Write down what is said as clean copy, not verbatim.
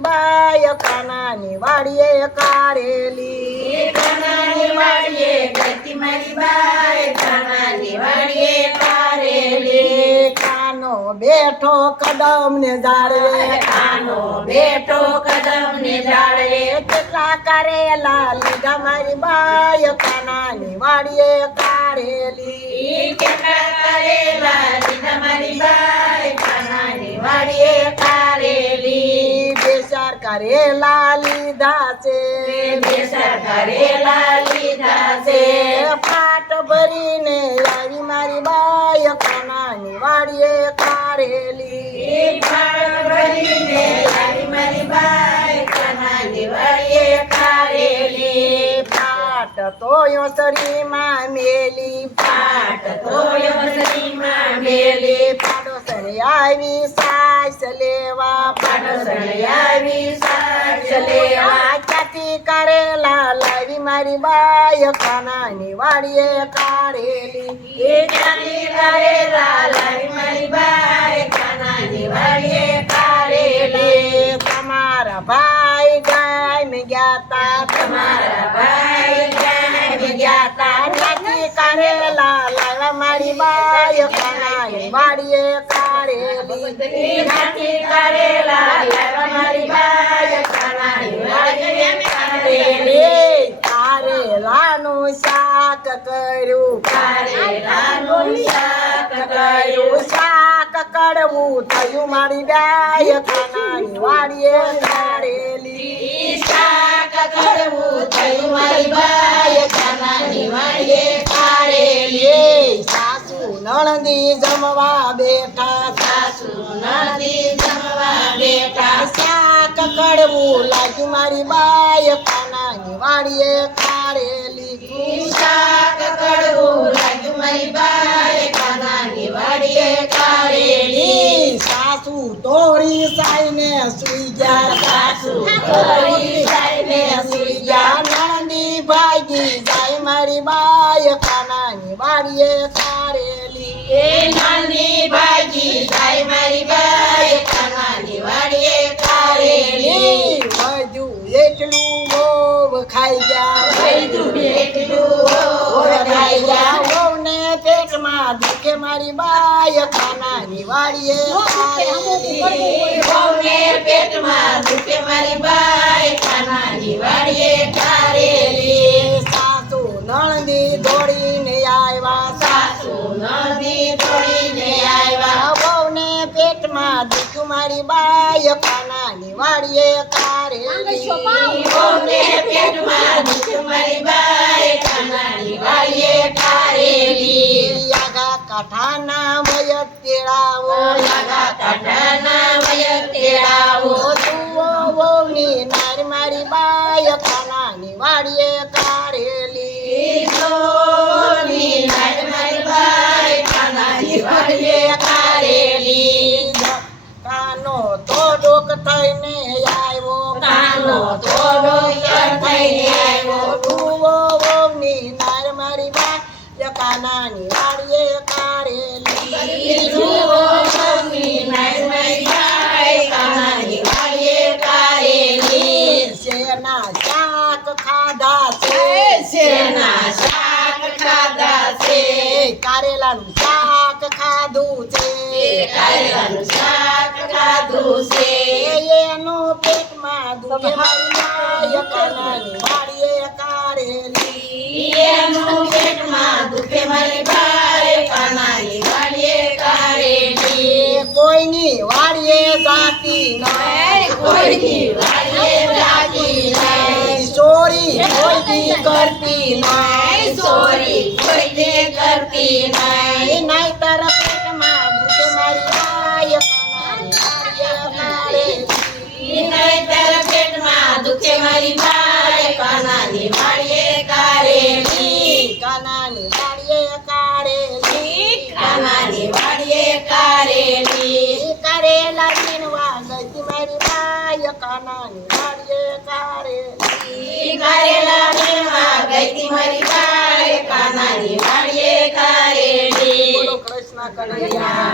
by કાનાની વાડીએ કારેલી કાનાની વાડીએ ગઈ મારી બાઈ કાનાની વાડીએ કારેલી કાનો બેઠો કદમ ને ઝાડવે કાનો બેઠો કદમ ને ઝાડવે કેટલા કારેલા લીધા મારી બાય કાનાની વાડીએ કારેલી કેટલા કારેલા લીધા મારી બાઈ કાનાની વાડીએ કારેલી બે ચાર કારેલા લીધા છે બેસર કારેલા લીધા છે પાટ ભરીને આવી મારી બાય કાનાની વાડીએ કારેલી પાટ ભરીને આવી મારી બાઈ કાનાની વાડીએ કારેલી પાટ તો યોસરીમાં મેલી પાટ તો યોસરીમાં મેલી પાડોસરે આવી સાસ લેવા પાડોસરે આવી સાસ લેવા ક્યાંથી કારેલા લાવી મારી બાય કાનાની વાડીએ કારેલી ક્યાંથી કારેલા લાવી મારી બાઈ કાનાની વાડીએ કારેલી તમારા ભાઈ ગાય મેં ગયા તા તમારા ભાઈ ગાય ગયા તા ક્યાંથી કારેલા લાવ્યા મારી બાય કાનાની વાડીએ કારેલી ક્યાંથી કારેલા લાવ્યા મારી બાઈ કાનાની વાડીએ કારેલી કારેલાનું શાક કર્યું કારેલાનું શાક કર્યું શાક કડવું થયું મારી બાય કાનાની વાડીએ કારેલી શાક કરવું થયું મારી બાઈ કાનાની વાડીએ કારેલી સાસુ નણંદી જમવા બેઠા સાસુ નદી જમવા બેઠા શાક કડવું લાગ્યું મારી બાય કાનાની વાડીએ કારેલી શાક કડવું લાગ્યું મારી બાઈ કાનાની વાડીએ કારેલી સાસુ તોરી સાઈને સુઈ ગયા સાસુ તોરી સાઈને સુઈ ગયા નણંદી ભાગી જાય મારી બાય કાનાની વાડીએ કારેલી એ નાની ભાગી જાય મારી બાઈ કાનાની વાડીએ કારેલી વધુ એટલું બોવ ખાઈ ગયા વૈદું એટલું ઓળખાઈ ગયા વહુને પેટમાં દુખે મારી બાય કાનાની વાડીએ કારેલી વહુને પેટમાં દુખે મારી બાઈ કાનાની વાડીએ કારેલી સાસુ નણંદી દોડીને આવ્યા સાસુ નદી દોડીને આવ્યા વહુને પેટમાં દુખ્યું મારી બાય કાનાની વાડીએ કારેલી વહુને પેટમાં દુખે મારી બાઈ કાનાની વાડીએ કારેલી આગા કાઠાના વય તેડાવો લાગા કાઢાના વય તેડાવો તુઓ વહુની નારી મારી બાય કાનાની વાડીએ કારેલી સોની નાય મારી બાઈ કાનાની વાડીએ કારેલી કાનો તો ડોક થઈને આવ્યો કાનો થોડો થઈને આવ્યો તુઓ વહુની નારી મારી બાય કાનાની વાડીએ કારેલી સોની નાય મારી બાઈ કાનાની વાડીએ કારેલી શેના શાક ખાધા છે શેના શાક ખાધા છે કારેલાનું શાક ખાધું છે કારેલાનું શાક ખાધું છે એનું પેટમાં દુખે મારી બાય કાનાની વાડીએ કારેલી એનું પેટમાં દુખે મારી બાઈ કાનાની વાડીએ કારેલી કોઈની વાડીએ જાતી નહીં કોઈની વાડીએ જાતી નહીં ચોરી કોઈની કરતી નહીં ચોરી કોઈને કરતી નહીં નહીંતર પેટમાં દુખે મારી બાય કાનાની વાડીએ કારેલી નહીંતર પેટમાં દુખે મારી બાઈ કાનાની વાડીએ કારેલી કાનાની વાડીએ કારેલી કાનાની વાડીએ કારેલી કારેલા વીણવા ગઈ મારી બાય કાનાની વાડીએ કારેલી કારેલા વીણવા ગઈ મારી બાઈ કાનાની વાડીએ કારેલી બોલો કૃષ્ણ કનૈયા